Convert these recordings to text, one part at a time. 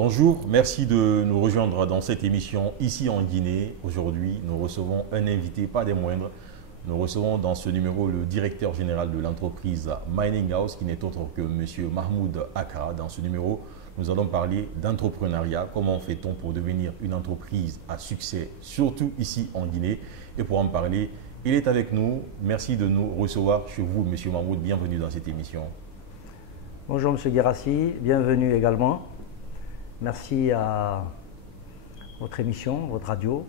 Bonjour, merci de nous rejoindre dans cette émission ici en Guinée. Aujourd'hui, nous recevons un invité, pas des moindres. Nous recevons dans ce numéro le directeur général de l'entreprise Mining House, qui n'est autre que M. Mahmoud Akra. Dans ce numéro, nous allons parler d'entrepreneuriat. Comment fait-on pour devenir une entreprise à succès, surtout ici en Guinée? Et pour en parler, il est avec nous. Merci de nous recevoir chez vous, M. Mahmoud. Bienvenue dans cette émission. Bonjour M. Guirassi, bienvenue également. Merci à votre émission, votre radio,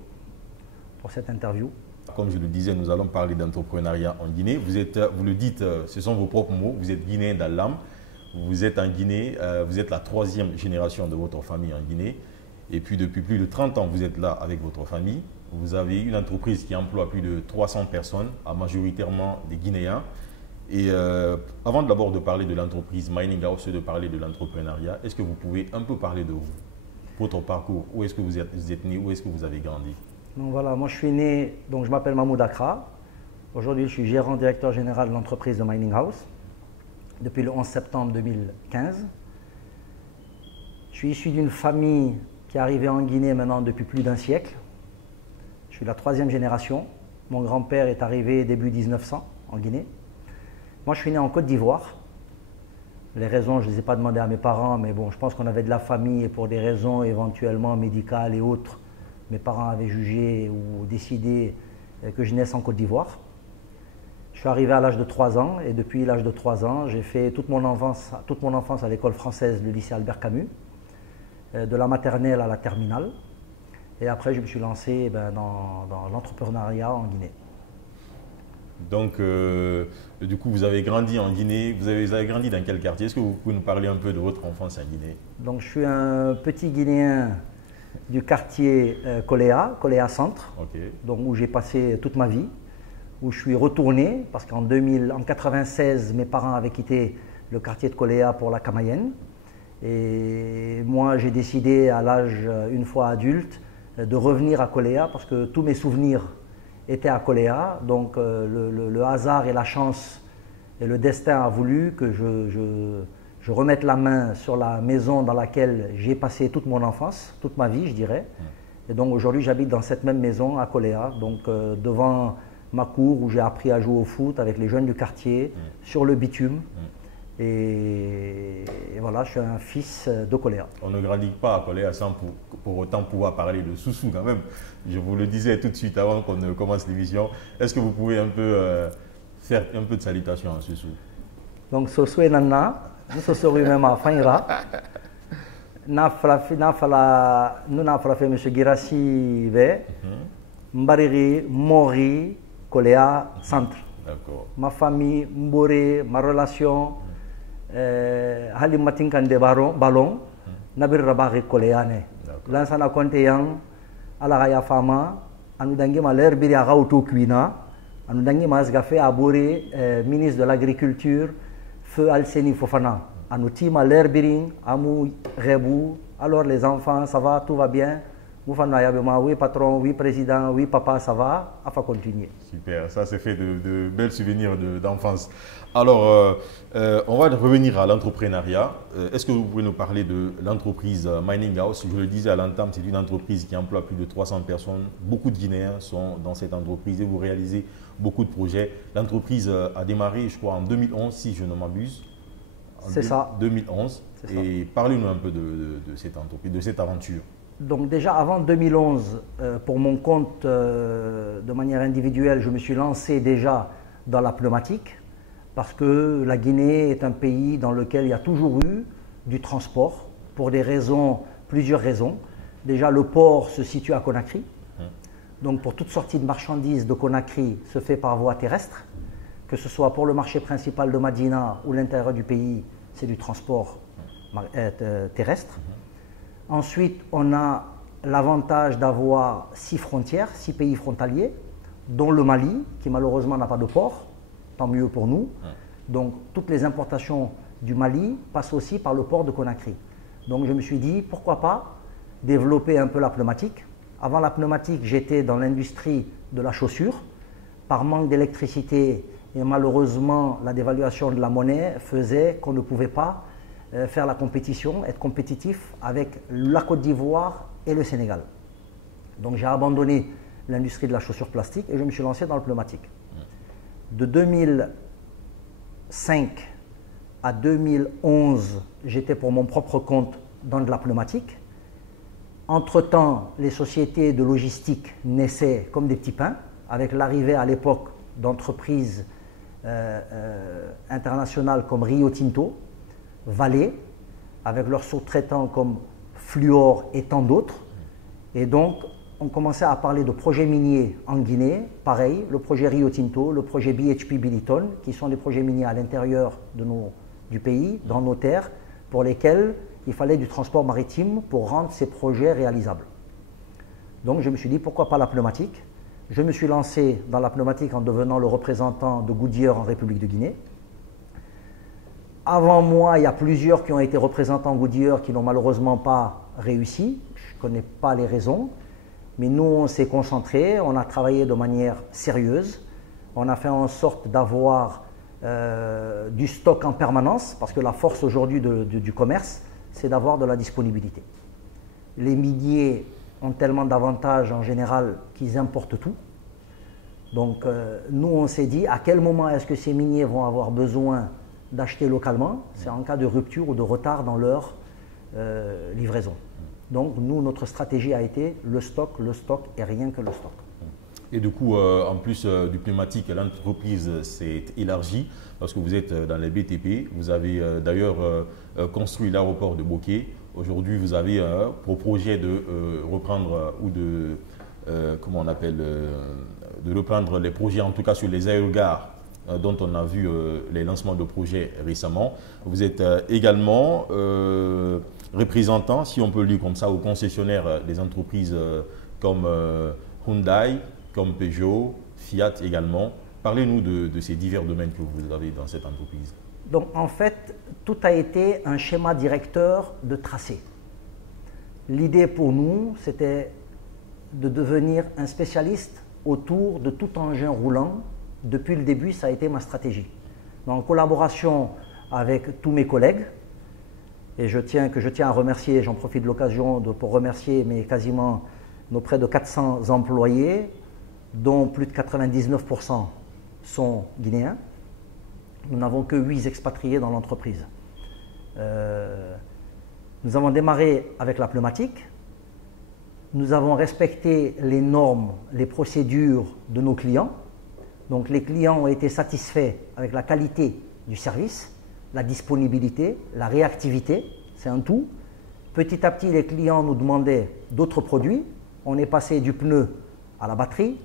pour cette interview. Comme je le disais, nous allons parler d'entrepreneuriat en Guinée. Vous le dites, ce sont vos propres mots, vous êtes guinéen dans l'âme. Vous êtes en Guinée, vous êtes la 3e génération de votre famille en Guinée. Et puis depuis plus de 30 ans, vous êtes là avec votre famille. Vous avez une entreprise qui emploie plus de 300 personnes, majoritairement des Guinéens. Et avant d'abord de parler de l'entreprise Mining House et de parler de l'entrepreneuriat, est-ce que vous pouvez un peu parler de vous, votre parcours, où est-ce que vous êtes né, où est-ce que vous avez grandi? Donc voilà, moi je suis né, donc je m'appelle Mahmoud Akra. Aujourd'hui je suis gérant directeur général de l'entreprise de Mining House depuis le 11 septembre 2015. Je suis issu d'une famille qui est arrivée en Guinée maintenant depuis plus d'un siècle. Je suis la 3e génération. Mon grand-père est arrivé début 1900 en Guinée. Moi, je suis né en Côte d'Ivoire. Les raisons, je ne les ai pas demandées à mes parents, mais bon, je pense qu'on avait de la famille et pour des raisons éventuellement médicales et autres, mes parents avaient jugé ou décidé que je naisse en Côte d'Ivoire. Je suis arrivé à l'âge de 3 ans et depuis l'âge de 3 ans, j'ai fait toute mon enfance à l'école française, le lycée Albert Camus, de la maternelle à la terminale. Et après, je me suis lancé dans l'entrepreneuriat en Guinée. Donc, du coup, vous avez grandi en Guinée. Vous avez grandi dans quel quartier? Est-ce que vous pouvez nous parler un peu de votre enfance en Guinée? Donc, je suis un petit Guinéen du quartier Koléa Centre, Okay. Donc, où j'ai passé toute ma vie, où je suis retourné, parce qu'en 1996, mes parents avaient quitté le quartier de Koléa pour la Kamayenne. Et moi, j'ai décidé à l'âge, une fois adulte, de revenir à Koléa, parce que tous mes souvenirs était à Koléa, donc le hasard et la chance et le destin a voulu que je remette la main sur la maison dans laquelle j'ai passé toute mon enfance, toute ma vie je dirais. Et donc aujourd'hui j'habite dans cette même maison à Koléa, donc devant ma cour où j'ai appris à jouer au foot avec les jeunes du quartier, sur le bitume. Et voilà, je suis un fils de Koléa. On ne grandit pas à Koléa sans pour autant pouvoir parler de Soussou quand même. Je vous le disais tout de suite avant qu'on ne commence l'émission. Est-ce que vous pouvez un peu faire un peu de salutation en Soussou? Donc Soussou et Nana, nous sommes même à Faïra. Nous avons fait M. Guirassi, Mbariri, Mori, Koléa, Centre. Ma famille, Mbore, ma relation. Halim matinkan de balon nabir rabari koleane lansana konte yang ala gaya fama anu dangi ma l'air biri aga auto cuina anu dangi ma asgafe abore ministre de l'agriculture feu Alseni Fofana anu tima l'air biring amu rebu. Alors les enfants, ça va, tout va bien? Oui patron, oui président, oui papa, ça va, il faut continuer. Super, ça c'est fait de belles souvenirs d'enfance. Alors, on va revenir à l'entrepreneuriat. Est-ce que vous pouvez nous parler de l'entreprise Mining House? Je le disais à l'entame, c'est une entreprise qui emploie plus de 300 personnes. Beaucoup de Guinéens sont dans cette entreprise et vous réalisez beaucoup de projets. L'entreprise a démarré, je crois, en 2011, si je ne m'abuse. C'est ça. 2011. Et parlez-nous un peu de cette entreprise, de cette aventure. Donc déjà avant 2011, pour mon compte, de manière individuelle, je me suis lancé déjà dans la pneumatique parce que la Guinée est un pays dans lequel il y a toujours eu du transport pour des raisons, plusieurs raisons. Déjà le port se situe à Conakry, donc pour toute sortie de marchandises de Conakry se fait par voie terrestre, que ce soit pour le marché principal de Madina ou l'intérieur du pays, c'est du transport terrestre. Ensuite, on a l'avantage d'avoir 6 frontières, 6 pays frontaliers, dont le Mali, qui malheureusement n'a pas de port, tant mieux pour nous. Donc, toutes les importations du Mali passent aussi par le port de Conakry. Donc, je me suis dit, pourquoi pas développer un peu la pneumatique. Avant la pneumatique, j'étais dans l'industrie de la chaussure. Par manque d'électricité et malheureusement, la dévaluation de la monnaie faisait qu'on ne pouvait pas faire la compétition, être compétitif avec la Côte d'Ivoire et le Sénégal. Donc j'ai abandonné l'industrie de la chaussure plastique et je me suis lancé dans le pneumatique. De 2005 à 2011, j'étais pour mon propre compte dans de la pneumatique. Entre-temps, les sociétés de logistique naissaient comme des petits pains, avec l'arrivée à l'époque d'entreprises internationales comme Rio Tinto, Vale, avec leurs sous-traitants comme Fluor et tant d'autres. Et donc, on commençait à parler de projets miniers en Guinée, pareil, le projet Rio Tinto, le projet BHP Billiton, qui sont des projets miniers à l'intérieur du pays, dans nos terres, pour lesquels il fallait du transport maritime pour rendre ces projets réalisables. Donc je me suis dit, pourquoi pas la pneumatique? Je me suis lancé dans la pneumatique en devenant le représentant de Goodyear en République de Guinée. Avant moi, il y a plusieurs qui ont été représentants Goodyear qui n'ont malheureusement pas réussi. Je ne connais pas les raisons. Mais nous, on s'est concentré, on a travaillé de manière sérieuse. On a fait en sorte d'avoir du stock en permanence, parce que la force aujourd'hui du commerce, c'est d'avoir de la disponibilité. Les miniers ont tellement d'avantages en général qu'ils importent tout. Donc nous, on s'est dit à quel moment est-ce que ces miniers vont avoir besoin d'acheter localement? C'est en cas de rupture ou de retard dans leur livraison. Donc nous, notre stratégie a été le stock et rien que le stock. Et du coup, en plus du pneumatique, l'entreprise s'est élargie parce que vous êtes dans les BTP. Vous avez d'ailleurs construit l'aéroport de Bokeh. Aujourd'hui, vous avez pour projet de reprendre ou de, comment on appelle, de reprendre les projets, en tout cas sur les aérogares dont on a vu les lancements de projets récemment. Vous êtes également représentant, si on peut le dire comme ça, aux concessionnaires des entreprises comme Hyundai, comme Peugeot, Fiat également. Parlez-nous de ces divers domaines que vous avez dans cette entreprise. Donc en fait, tout a été un schéma directeur de tracé. L'idée pour nous, c'était de devenir un spécialiste autour de tout engin roulant. Depuis le début, ça a été ma stratégie. En collaboration avec tous mes collègues, et je tiens à remercier, j'en profite de l'occasion pour remercier nos près de 400 employés, dont plus de 99% sont guinéens. Nous n'avons que 8 expatriés dans l'entreprise. Nous avons démarré avec la pneumatique. Nous avons respecté les normes, les procédures de nos clients. Donc les clients ont été satisfaits avec la qualité du service, la disponibilité, la réactivité, c'est un tout. Petit à petit, les clients nous demandaient d'autres produits. On est passé du pneu à la batterie,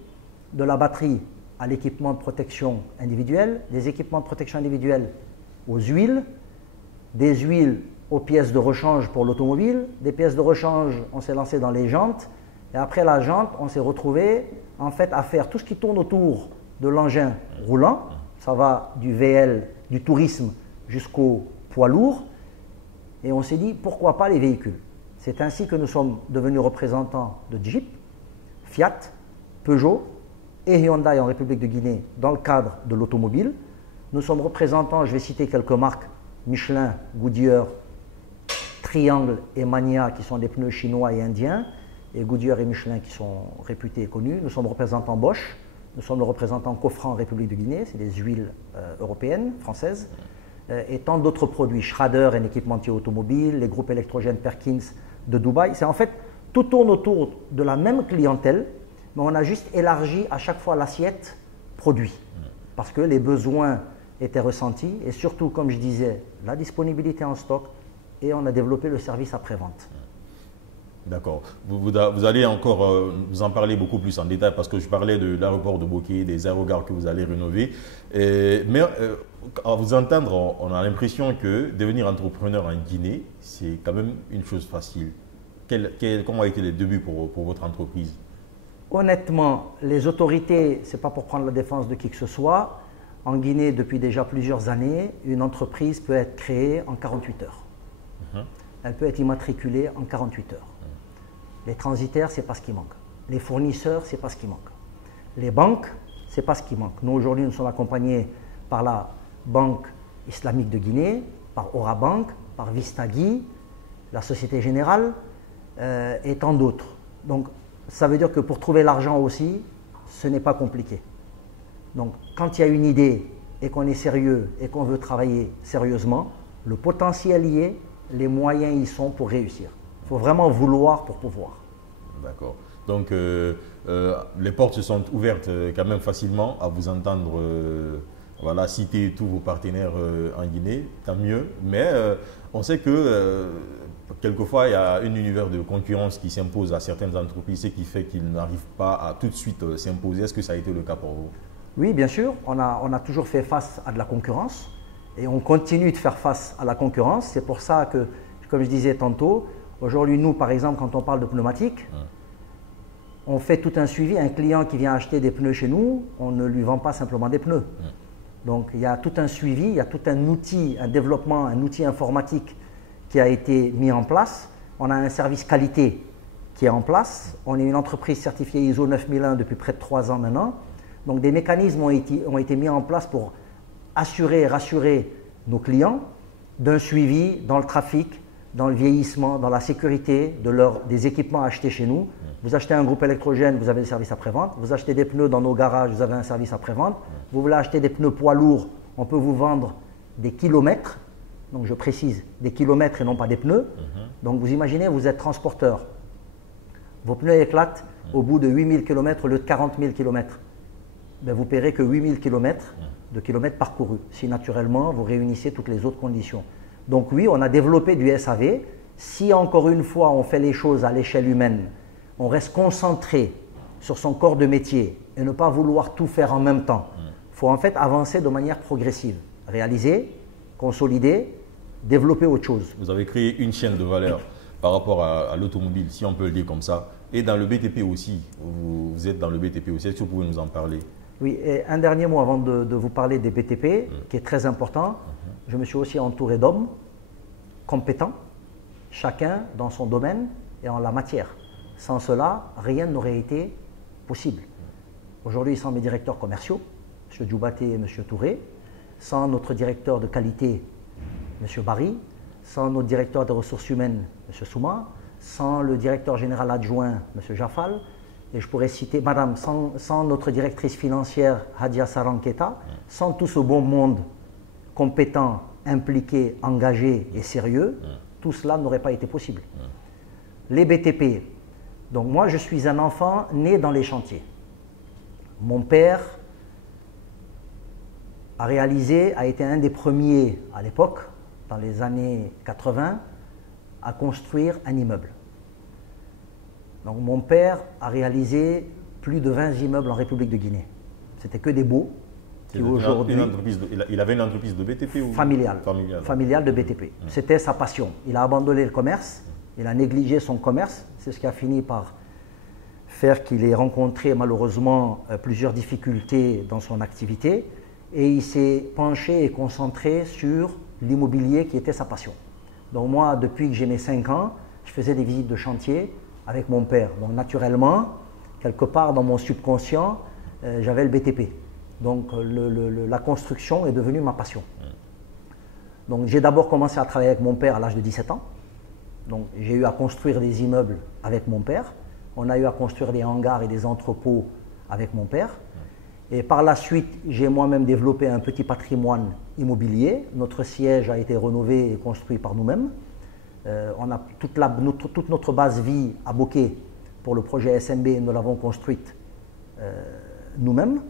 de la batterie à l'équipement de protection individuelle, des équipements de protection individuelle aux huiles, des huiles aux pièces de rechange pour l'automobile, des pièces de rechange, on s'est lancé dans les jantes, et après la jante, on s'est retrouvé en fait à faire tout ce qui tourne autour de l'engin roulant. Ça va du VL, du tourisme jusqu'au poids lourd, et on s'est dit pourquoi pas les véhicules. C'est ainsi que nous sommes devenus représentants de Jeep, Fiat, Peugeot et Hyundai en République de Guinée dans le cadre de l'automobile. Nous sommes représentants, je vais citer quelques marques, Michelin, Goodyear, Triangle et Mania qui sont des pneus chinois et indiens, et Goodyear et Michelin qui sont réputés et connus. Nous sommes représentants Bosch, nous sommes le représentant Cofran en République de Guinée, c'est des huiles européennes, françaises, et tant d'autres produits, Schrader, un équipementier automobile, les groupes électrogènes Perkins de Dubaï. C'est en fait, tout tourne autour de la même clientèle, mais on a juste élargi à chaque fois l'assiette produit, parce que les besoins étaient ressentis, et surtout, comme je disais, la disponibilité en stock, et on a développé le service après-vente. D'accord. Vous allez encore vous en parler beaucoup plus en détail parce que je parlais de l'aéroport de Bokeh, des aérogares que vous allez rénover. Mais à vous entendre, on a l'impression que devenir entrepreneur en Guinée, c'est quand même une chose facile. Comment a été les débuts pour votre entreprise? Honnêtement, les autorités, ce n'est pas pour prendre la défense de qui que ce soit. En Guinée, depuis déjà plusieurs années, une entreprise peut être créée en 48 heures. Elle peut être immatriculée en 48 heures. Les transitaires, ce n'est pas ce qui manque. Les fournisseurs, ce n'est pas ce qui manque. Les banques, ce n'est pas ce qui manque. Nous, aujourd'hui, nous sommes accompagnés par la Banque islamique de Guinée, par Orabank, par Vistagui, la Société Générale et tant d'autres. Donc ça veut dire que pour trouver l'argent aussi, ce n'est pas compliqué. Donc quand il y a une idée et qu'on est sérieux et qu'on veut travailler sérieusement, le potentiel y est, les moyens y sont pour réussir. Il faut vraiment vouloir pour pouvoir. D'accord. Donc les portes se sont ouvertes quand même facilement à vous entendre voilà, citer tous vos partenaires en Guinée, tant mieux. Mais on sait que quelquefois il y a un univers de concurrence qui s'impose à certaines entreprises et qui fait qu'ils n'arrivent pas à tout de suite s'imposer. Est-ce que ça a été le cas pour vous? Oui, bien sûr. On a toujours fait face à de la concurrence et on continue de faire face à la concurrence. C'est pour ça que, comme je disais tantôt, aujourd'hui, nous, par exemple, quand on parle de pneumatiques, on fait tout un suivi. Un client qui vient acheter des pneus chez nous, on ne lui vend pas simplement des pneus. Donc, il y a tout un suivi, il y a tout un outil, un développement, un outil informatique qui a été mis en place. On a un service qualité qui est en place. On est une entreprise certifiée ISO 9001 depuis près de 3 ans maintenant. Donc, des mécanismes ont été mis en place pour assurer et rassurer nos clients d'un suivi dans le trafic, dans le vieillissement, dans la sécurité des équipements achetés chez nous. Vous achetez un groupe électrogène, vous avez le service après-vente. Vous achetez des pneus dans nos garages, vous avez un service après-vente. Vous voulez acheter des pneus poids lourds, on peut vous vendre des kilomètres. Donc je précise, des kilomètres et non pas des pneus. Donc vous imaginez, vous êtes transporteur. Vos pneus éclatent au bout de 8000 km au lieu de 40 000 km. Ben, vous paierez que 8000 km de kilomètres parcourus, si naturellement vous réunissez toutes les autres conditions. Donc oui, on a développé du SAV. Si encore une fois on fait les choses à l'échelle humaine, on reste concentré sur son corps de métier et ne pas vouloir tout faire en même temps. Il faut en fait avancer de manière progressive, réaliser, consolider, développer autre chose. Vous avez créé une chaîne de valeur par rapport à l'automobile, si on peut le dire comme ça, et dans le BTP aussi. Vous êtes dans le BTP aussi, est-ce que vous pouvez nous en parler? Oui, et un dernier mot avant de vous parler des BTP, qui est très important. Je me suis aussi entouré d'hommes compétents, chacun dans son domaine et en la matière. Sans cela, rien n'aurait été possible. Aujourd'hui, sans mes directeurs commerciaux, M. Djoubaté et M. Touré, sans notre directeur de qualité, M. Barry, sans notre directeur des ressources humaines, M. Souma, sans le directeur général adjoint, M. Jaffal, et je pourrais citer Madame, sans notre directrice financière, Hadia Saranketa, sans tout ce bon monde compétent, impliqué, engagé et sérieux, tout cela n'aurait pas été possible. Les BTP. Donc moi, je suis un enfant né dans les chantiers. Mon père a été un des premiers à l'époque, dans les années 80, à construire un immeuble. Donc mon père a réalisé plus de 20 immeubles en République de Guinée. C'était que des beaux. Il avait une entreprise de BTP ou familiale de BTP. C'était sa passion. Il a abandonné le commerce, il a négligé son commerce. C'est ce qui a fini par faire qu'il ait rencontré malheureusement plusieurs difficultés dans son activité. Et il s'est penché et concentré sur l'immobilier qui était sa passion. Donc moi, depuis que j'ai mes 5 ans, je faisais des visites de chantier avec mon père. Donc naturellement, quelque part dans mon subconscient, j'avais le BTP. Donc la construction est devenue ma passion. Donc j'ai d'abord commencé à travailler avec mon père à l'âge de 17 ans. Donc j'ai eu à construire des immeubles avec mon père. On a eu à construire des hangars et des entrepôts avec mon père. Et par la suite, j'ai moi-même développé un petit patrimoine immobilier. Notre siège a été rénové et construit par nous-mêmes. On a toute notre base vie à Bokeh pour le projet SMB, nous l'avons construite nous-mêmes.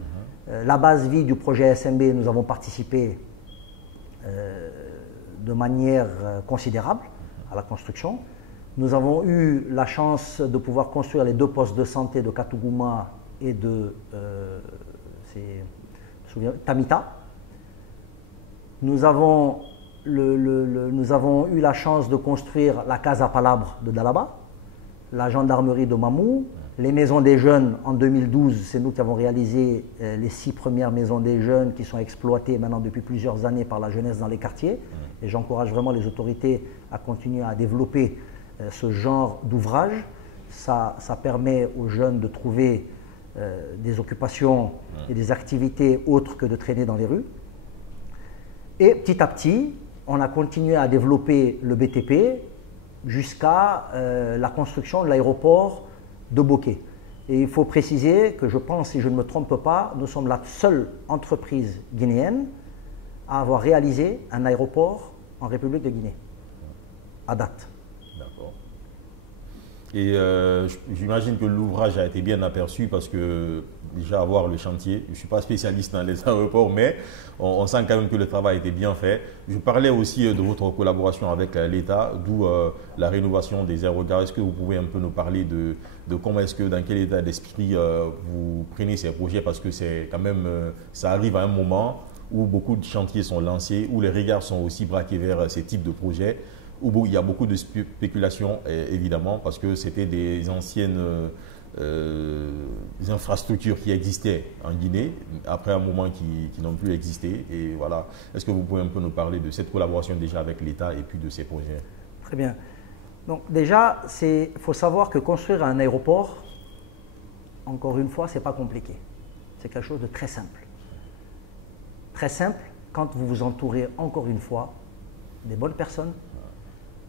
La base vie du projet SMB, nous avons participé de manière considérable à la construction. Nous avons eu la chance de pouvoir construire les 2 postes de santé de Katougouma et de Tamita. Nous avons eu la chance de construire la Casa Palabre de Dalaba, la gendarmerie de Mamou, les maisons des jeunes en 2012, c'est nous qui avons réalisé les 6 premières maisons des jeunes qui sont exploitées maintenant depuis plusieurs années par la jeunesse dans les quartiers. Et j'encourage vraiment les autorités à continuer à développer ce genre d'ouvrage. Ça permet aux jeunes de trouver des occupations et des activités autres que de traîner dans les rues. Et petit à petit, on a continué à développer le BTP jusqu'à la construction de l'aéroport de Bokeh. Et il faut préciser que je pense, si je ne me trompe pas, nous sommes la seule entreprise guinéenne à avoir réalisé un aéroport en République de Guinée, à date. D'accord. Et j'imagine que l'ouvrage a été bien aperçu parce que déjà avoir le chantier, je ne suis pas spécialiste dans les aéroports, mais on sent quand même que le travail a été bien fait. Je parlais aussi de votre collaboration avec l'État, d'où la rénovation des aérogares. Est-ce que vous pouvez un peu nous parler de comment est-ce que, dans quel état d'esprit vous prenez ces projets, parce que c'est quand même, ça arrive à un moment où beaucoup de chantiers sont lancés, où les regards sont aussi braqués vers ces types de projets, où il y a beaucoup de spéculation, évidemment, parce que c'était des anciennes des infrastructures qui existaient en Guinée, après un moment qui n'ont plus existé. Et voilà. Est-ce que vous pouvez un peu nous parler de cette collaboration déjà avec l'État et puis de ces projets? Très bien. Donc déjà, il faut savoir que construire un aéroport, encore une fois, ce n'est pas compliqué. C'est quelque chose de très simple. Très simple quand vous vous entourez, encore une fois, des bonnes personnes,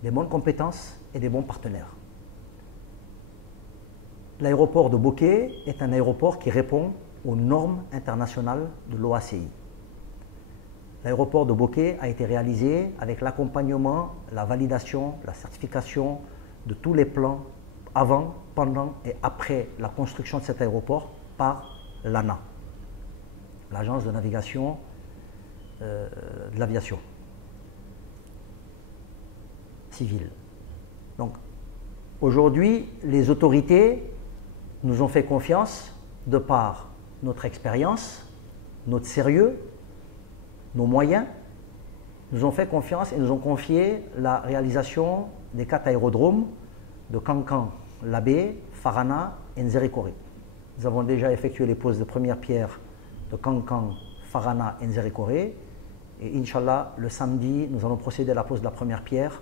des bonnes compétences et des bons partenaires. L'aéroport de Bokeh est un aéroport qui répond aux normes internationales de l'OACI. L'aéroport de Bokeh a été réalisé avec l'accompagnement, la validation, la certification de tous les plans avant, pendant et après la construction de cet aéroport par l'ANA, l'Agence de navigation de l'aviation civile. Donc, aujourd'hui, les autorités nous ont fait confiance de par notre expérience, notre sérieux, nos moyens, nous ont fait confiance et nous ont confié la réalisation des 4 aérodromes de Kankan, Labé, Farana et Nzérikori. Nous avons déjà effectué les poses de première pierre de Kankan, Farana et Nzérikori. Et Inch'Allah, le samedi, nous allons procéder à la pose de la première pierre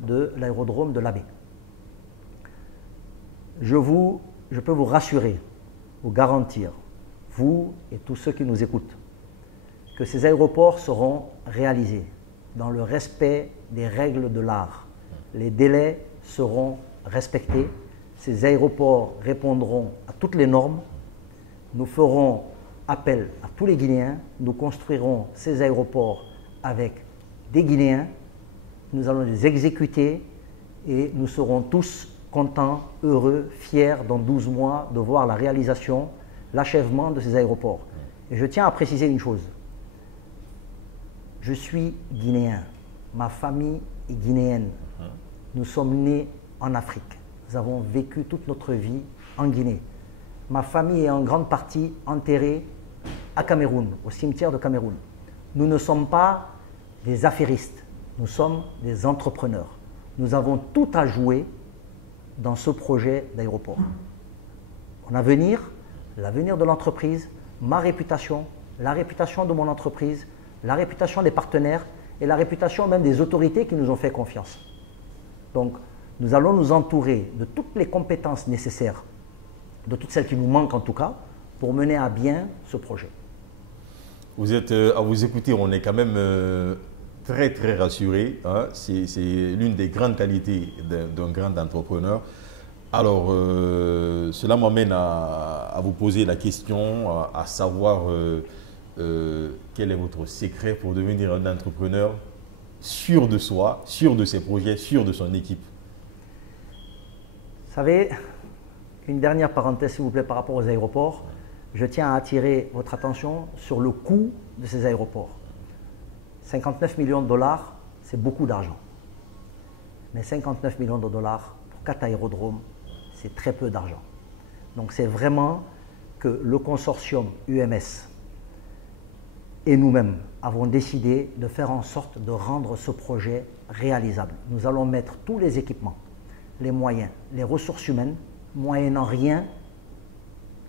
de l'aérodrome de Labé. Je peux vous rassurer, vous garantir, vous et tous ceux qui nous écoutent, que ces aéroports seront réalisés dans le respect des règles de l'art. Les délais seront respectés, ces aéroports répondront à toutes les normes, nous ferons appel à tous les Guinéens, nous construirons ces aéroports avec des Guinéens, nous allons les exécuter et nous serons tous contents, heureux, fiers dans 12 mois de voir la réalisation, l'achèvement de ces aéroports. Et je tiens à préciser une chose. Je suis guinéen, ma famille est guinéenne. Nous sommes nés en Afrique. Nous avons vécu toute notre vie en Guinée. Ma famille est en grande partie enterrée à Cameroun, au cimetière de Cameroun. Nous ne sommes pas des affairistes, nous sommes des entrepreneurs. Nous avons tout à jouer dans ce projet d'aéroport. Mon avenir, l'avenir de l'entreprise, ma réputation, la réputation de mon entreprise, la réputation des partenaires et la réputation même des autorités qui nous ont fait confiance. Donc, nous allons nous entourer de toutes les compétences nécessaires, de toutes celles qui nous manquent en tout cas, pour mener à bien ce projet. Vous êtes, à vous écouter, on est quand même très très rassuré. Hein. C'est l'une des grandes qualités d'un grand entrepreneur. Alors, cela m'amène à vous poser la question, à savoir quel est votre secret pour devenir un entrepreneur sûr de soi, sûr de ses projets, sûr de son équipe. Vous savez, une dernière parenthèse s'il vous plaît par rapport aux aéroports. Je tiens à attirer votre attention sur le coût de ces aéroports. 59 millions de dollars, c'est beaucoup d'argent. Mais 59 millions de dollars pour 4 aérodromes, c'est très peu d'argent. Donc c'est vraiment que le consortium UMS et nous-mêmes avons décidé de faire en sorte de rendre ce projet réalisable. Nous allons mettre tous les équipements, les moyens, les ressources humaines, moyennant rien,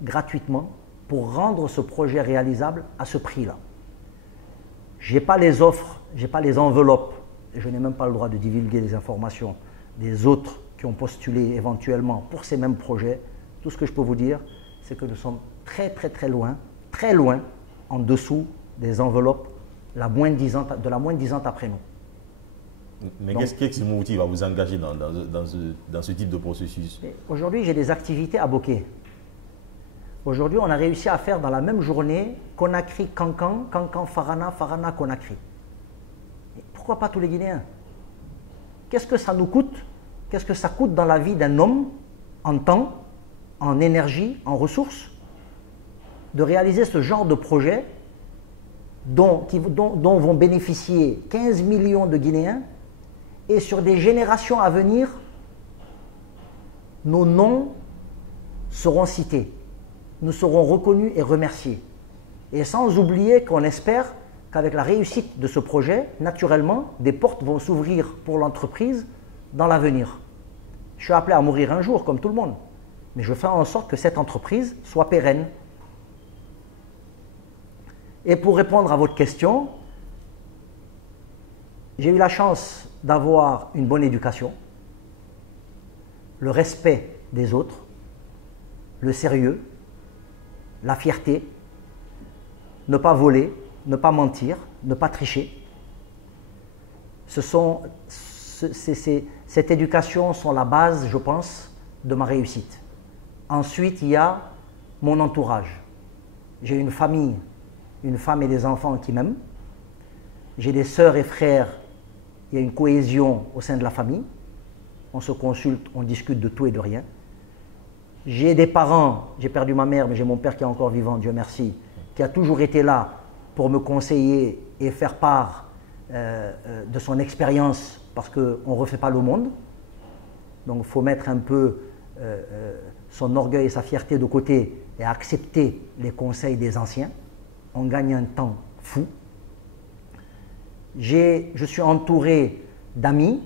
gratuitement, pour rendre ce projet réalisable à ce prix-là. Je n'ai pas les offres, je n'ai pas les enveloppes, et je n'ai même pas le droit de divulguer les informations des autres qui ont postulé éventuellement pour ces mêmes projets. Tout ce que je peux vous dire, c'est que nous sommes très loin en dessous des enveloppes de la moins disante après nous. Mais qu'est-ce qui vous motive à vous engager dans ce type de processus? Aujourd'hui, j'ai des activités à Bokeh. Aujourd'hui, on a réussi à faire dans la même journée Conakry-Cancan, Cancan-Farana, Farana-Conakry. Pourquoi pas tous les Guinéens? Qu'est-ce que ça nous coûte? Qu'est-ce que ça coûte dans la vie d'un homme, en temps, en énergie, en ressources, de réaliser ce genre de projet dont vont bénéficier 15 millions de Guinéens, et sur des générations à venir, nos noms seront cités, nous serons reconnus et remerciés. Et sans oublier qu'on espère qu'avec la réussite de ce projet, naturellement, des portes vont s'ouvrir pour l'entreprise dans l'avenir. Je suis appelé à mourir un jour, comme tout le monde, mais je fais en sorte que cette entreprise soit pérenne. Et pour répondre à votre question, j'ai eu la chance d'avoir une bonne éducation, le respect des autres, le sérieux, la fierté, ne pas voler, ne pas mentir, ne pas tricher. Cette éducation sont la base, je pense, de ma réussite. Ensuite, il y a mon entourage. J'ai une famille, une femme et des enfants qui m'aiment. J'ai des sœurs et frères, il y a une cohésion au sein de la famille. On se consulte, on discute de tout et de rien. J'ai des parents, j'ai perdu ma mère, mais j'ai mon père qui est encore vivant, Dieu merci, qui a toujours été là pour me conseiller et faire part de son expérience, parce qu'on ne refait pas le monde. Donc il faut mettre un peu son orgueil et sa fierté de côté et accepter les conseils des anciens. On gagne un temps fou. Je suis entouré d'amis,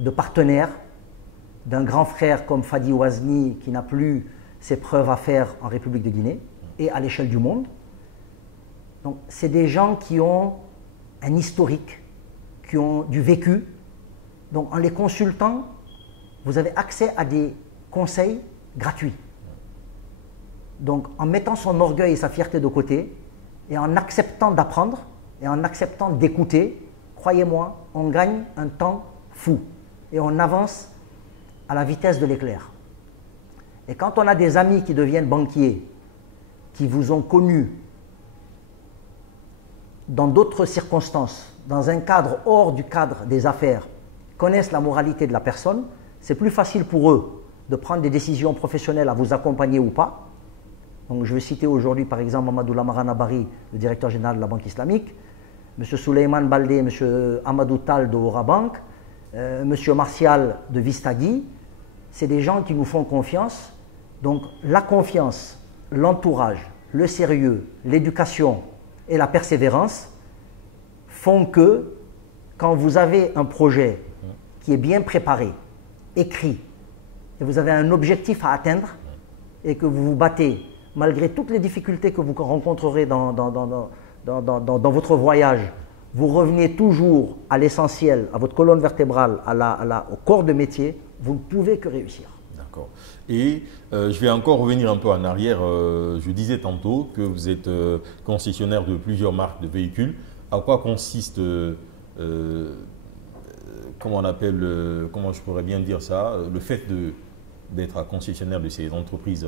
de partenaires, d'un grand frère comme Fadi Ouazni qui n'a plus ses preuves à faire en République de Guinée et à l'échelle du monde. Donc c'est des gens qui ont un historique, qui ont du vécu. Donc en les consultant, vous avez accès à des conseils gratuits. Donc en mettant son orgueil et sa fierté de côté et en acceptant d'apprendre et en acceptant d'écouter, croyez-moi, on gagne un temps fou et on avance à la vitesse de l'éclair. Et quand on a des amis qui deviennent banquiers, qui vous ont connu dans d'autres circonstances, dans un cadre hors du cadre des affaires, connaissent la moralité de la personne, c'est plus facile pour eux de prendre des décisions professionnelles à vous accompagner ou pas. Donc je vais citer aujourd'hui par exemple Amadou Lamarana Bari, le directeur général de la Banque islamique, M. Souleymane Baldé, M. Amadou Tal de Orabank, M. Martial de Vistagui. C'est des gens qui nous font confiance. Donc la confiance, l'entourage, le sérieux, l'éducation et la persévérance font que quand vous avez un projet qui est bien préparé, écrit, et vous avez un objectif à atteindre et que vous vous battez malgré toutes les difficultés que vous rencontrerez dans votre voyage, vous revenez toujours à l'essentiel, à votre colonne vertébrale, au corps de métier, vous ne pouvez que réussir. D'accord. Et je vais encore revenir un peu en arrière. Je disais tantôt que vous êtes concessionnaire de plusieurs marques de véhicules. À quoi consiste, comment je pourrais bien dire ça, le fait d'être concessionnaire de ces entreprises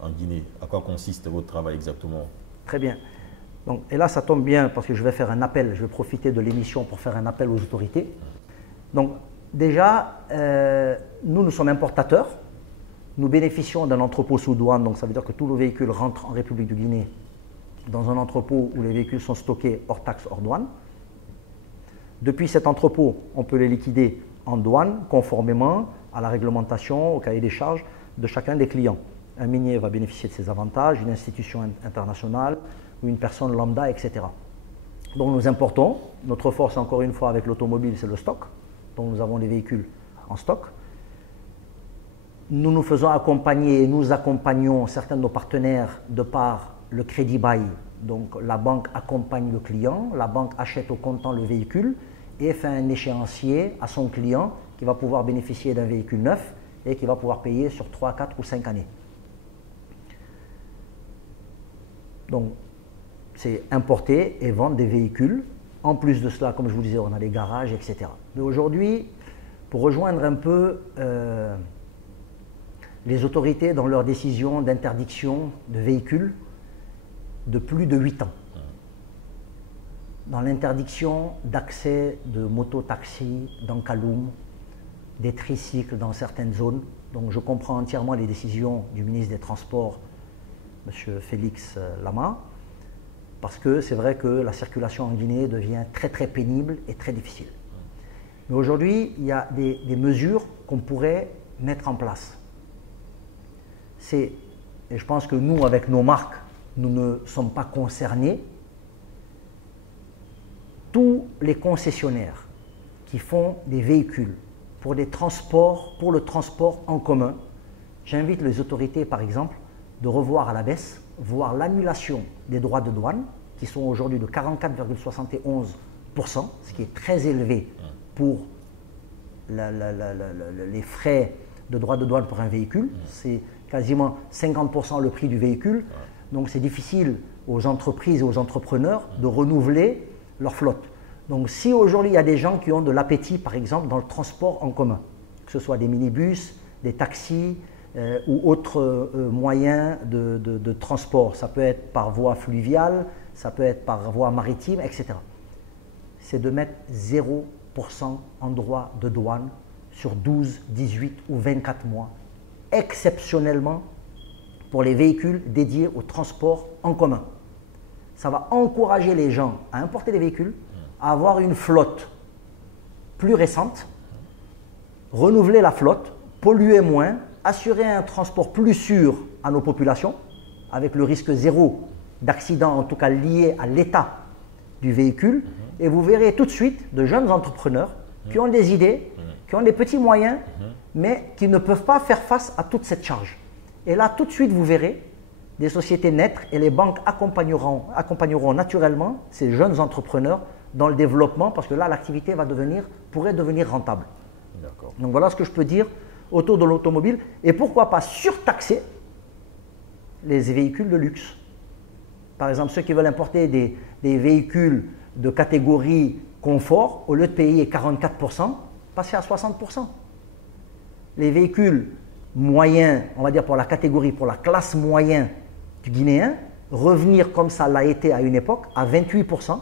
en Guinée? À quoi consiste votre travail exactement? Très bien. Donc, et là, ça tombe bien parce que je vais faire un appel. Je vais profiter de l'émission pour faire un appel aux autorités. Donc, déjà, nous sommes importateurs. Nous bénéficions d'un entrepôt sous douane, donc ça veut dire que tous nos véhicules rentrent en République de Guinée dans un entrepôt où les véhicules sont stockés hors taxe, hors douane. Depuis cet entrepôt, on peut les liquider en douane conformément à la réglementation, au cahier des charges de chacun des clients. Un minier va bénéficier de ces avantages, une institution internationale ou une personne lambda, etc. Donc nous importons. Notre force, encore une fois, avec l'automobile, c'est le stock. Donc nous avons les véhicules en stock. Nous nous faisons accompagner et nous accompagnons certains de nos partenaires de par le crédit bail. Donc la banque accompagne le client, la banque achète au comptant le véhicule et fait un échéancier à son client qui va pouvoir bénéficier d'un véhicule neuf et qui va pouvoir payer sur 3, 4 ou 5 années. Donc c'est importer et vendre des véhicules En plus de cela, comme je vous disais, on a les garages, etc. Mais aujourd'hui, pour rejoindre un peu les autorités dans leurs décisions d'interdiction de véhicules de plus de 8 ans, dans l'interdiction d'accès de mototaxis dans Kaloum, des tricycles dans certaines zones. Donc je comprends entièrement les décisions du ministre des Transports, M. Félix Lama, parce que c'est vrai que la circulation en Guinée devient très très pénible et très difficile. Mais aujourd'hui, il y a des mesures qu'on pourrait mettre en place. Et je pense que nous, avec nos marques, nous ne sommes pas concernés. Tous les concessionnaires qui font des véhicules pour le transport en commun, j'invite les autorités, par exemple, de revoir à la baisse, voire l'annulation des droits de douane, qui sont aujourd'hui de 44,71%, ce qui est très élevé pour les frais de droits de douane pour un véhicule. C'est quasiment 50% le prix du véhicule. Donc c'est difficile aux entreprises et aux entrepreneurs de renouveler leur flotte. Donc si aujourd'hui il y a des gens qui ont de l'appétit, par exemple, dans le transport en commun, que ce soit des minibus, des taxis ou autres moyens de transport, ça peut être par voie fluviale, ça peut être par voie maritime, etc. C'est de mettre 0% en droit de douane sur 12, 18 ou 24 mois, exceptionnellement pour les véhicules dédiés au transport en commun. Ça va encourager les gens à importer des véhicules, à avoir une flotte plus récente, renouveler la flotte, polluer moins, assurer un transport plus sûr à nos populations, avec le risque zéro d'accident, en tout cas lié à l'état du véhicule. Et vous verrez tout de suite de jeunes entrepreneurs qui ont des idées, qui ont des petits moyens, mais qui ne peuvent pas faire face à toute cette charge. Et là, tout de suite, vous verrez des sociétés naître et les banques accompagneront naturellement ces jeunes entrepreneurs dans le développement, parce que là, l'activité pourrait devenir rentable. Donc voilà ce que je peux dire autour de l'automobile. Et pourquoi pas surtaxer les véhicules de luxe. Par exemple, ceux qui veulent importer des véhicules de catégorie confort, au lieu de payer 44%, passer à 60%. Les véhicules moyens, on va dire pour la catégorie, pour la classe moyenne du Guinéen, revenir comme ça l'a été à une époque, à 28%,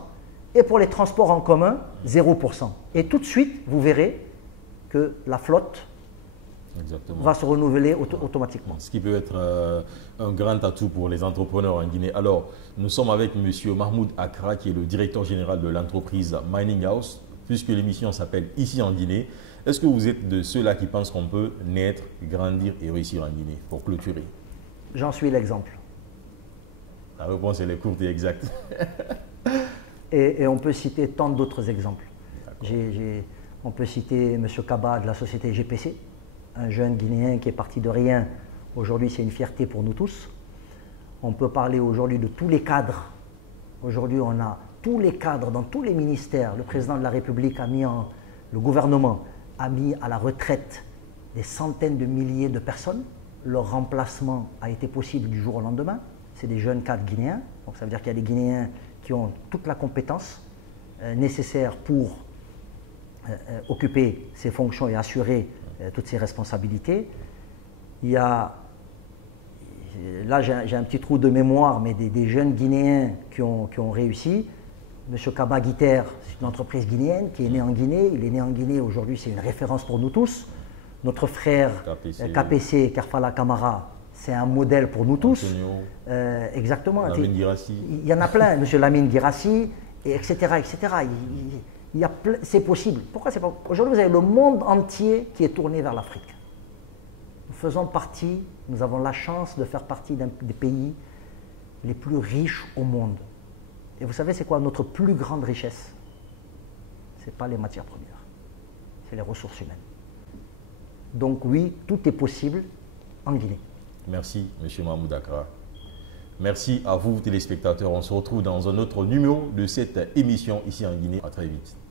et pour les transports en commun, 0%. Et tout de suite, vous verrez que la flotte va se renouveler automatiquement. Ce qui peut être un grand atout pour les entrepreneurs en Guinée. Alors, nous sommes avec M. Mahmoud Accra, qui est le directeur général de l'entreprise Mining House, puisque l'émission s'appelle Ici en Guinée. Est-ce que vous êtes de ceux-là qui pensent qu'on peut naître, grandir et réussir en Guinée, pour clôturer? J'en suis l'exemple. La réponse, elle est courte et exacte. et on peut citer tant d'autres exemples. On peut citer M. Kaba de la société GPC, un jeune Guinéen qui est parti de rien. Aujourd'hui, c'est une fierté pour nous tous. On peut parler aujourd'hui de tous les cadres. Aujourd'hui, on a tous les cadres dans tous les ministères. Le président de la République le gouvernement a mis à la retraite des centaines de milliers de personnes. Leur remplacement a été possible du jour au lendemain. C'est des jeunes cadres guinéens. Donc ça veut dire qu'il y a des Guinéens qui ont toute la compétence nécessaire pour occuper ces fonctions et assurer toutes ces responsabilités. Il y a, là j'ai un petit trou de mémoire, mais des jeunes Guinéens qui ont réussi. M. Kaba Guiter, c'est une entreprise guinéenne qui est née en Guinée. Il est né en Guinée, aujourd'hui c'est une référence pour nous tous. Notre frère KPC, Kerfala Kamara, c'est un modèle pour nous tous. Exactement. Lamine Girassi. Il y en a plein, M. Lamine Girassi, etc. etc. C'est possible. Pourquoi c'est pas? Aujourd'hui, vous avez le monde entier qui est tourné vers l'Afrique. Nous faisons partie, nous avons la chance de faire partie des pays les plus riches au monde. Et vous savez, c'est quoi notre plus grande richesse? Ce n'est pas les matières premières, c'est les ressources humaines. Donc oui, tout est possible en Guinée. Merci, M. Mahmoud Accra. Merci à vous, téléspectateurs. On se retrouve dans un autre numéro de cette émission ici en Guinée. À très vite.